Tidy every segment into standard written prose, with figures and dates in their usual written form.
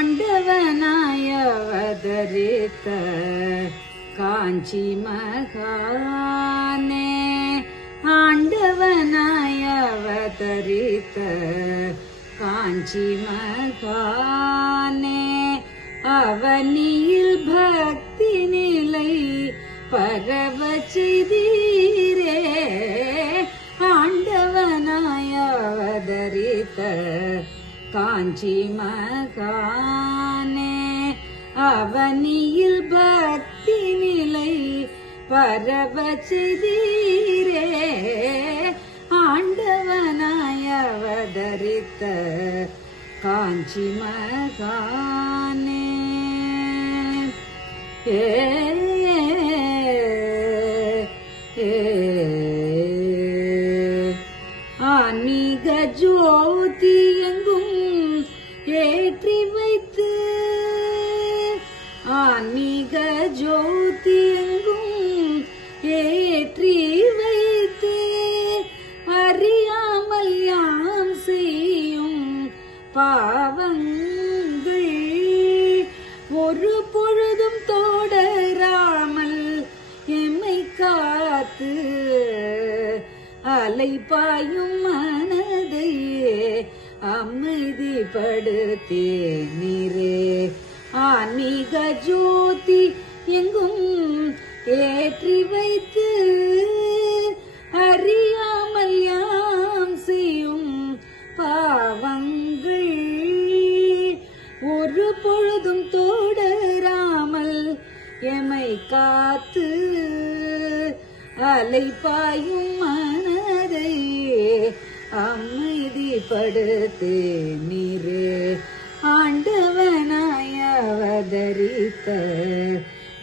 ஆண்டவனாய் அவதரித்த காஞ்சி மகானே, ஆண்டவனாய் அவதரித்த காஞ்சி மகானே, அவனியில் பக்தி நிலை பரவச் செய்தீரே. ஆண்டவனாய் அவதரித்த காஞ்சி மகானே, அவனியில் பக்தி நிலை பரவச் செய்தீரே. ஆண்டவனாய் அவதரித்த காஞ்சி மகானே. ஆன்மீக ஜோதி எங்கும் ஏற்றி வைத்து, ஆன்மீக ஜோதி எங்கும் ஏற்றி வைத்து, அறியாமல் யாம் செய்யும் பாவங்கள் ஒரு பொழுதும் தொடராமல் எம்மை காத்து, அலைபாயும் மனதையே அமைதிப்படுத்தீரே. ஆன்மீக ஜோதி எங்கும் ஏற்றி வைத்து, அறியாமல் யாம் செய்யும் பாவங்கள் ஒரு பொழுதும் தொடராமல் எமை காத்து, அலைபாயும் மனதையே அமைதிப்படுத்தீரே. ஆண்டவனாய் அவதரித்த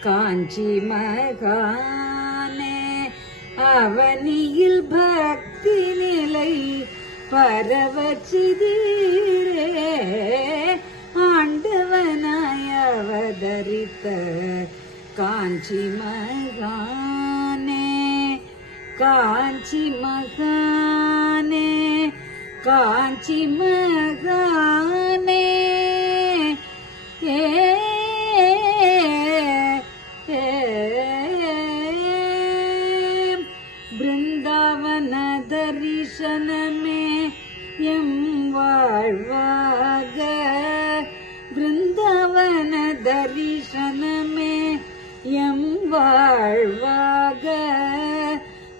காஞ்சி மகானே, அவனியில் பக்தி நிலை பரவச் செய்தீரே. ஆண்டவனாய் அவதரித்த காஞ்சி மகானே, காஞ்சி மகானே, காஞ்சி மகானே. பிருந்தாவன தரிசனமே எம் வாழ்வாக, பிருந்தாவன தரிசனமே எம் வாழ்வாக,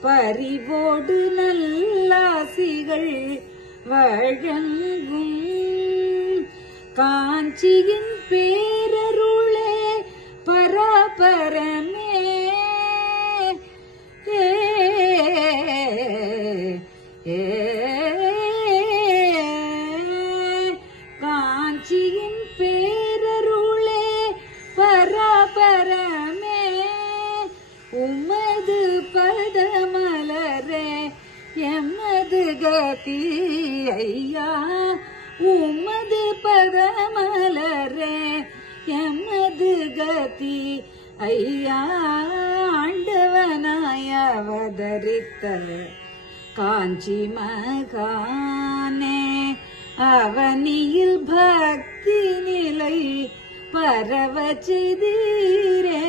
பரிவோடு நல்லாசிகள் வழங்கும் காஞ்சியின் பேரருளே பராபரமே. காஞ்சியின் பேரருளே பராபரமே, உமது பதமலரே எமது கதி ஐயா, உமது பதமலரே எமது கதி ஐயா. ஆண்டவனாய் அவதரித்த காஞ்சி மகானே, அவனியில் பக்தி நிலை பரவச் செய்தீரே.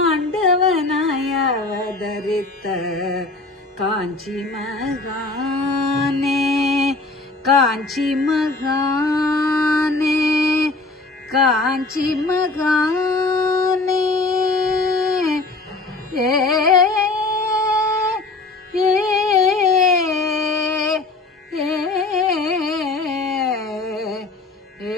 ஆண்டவனாய் அவதரித்த காஞ்சி மகானே, காஞ்சி மகானே, காஞ்சி மகானே. ஏ ஏ ஏ ஏ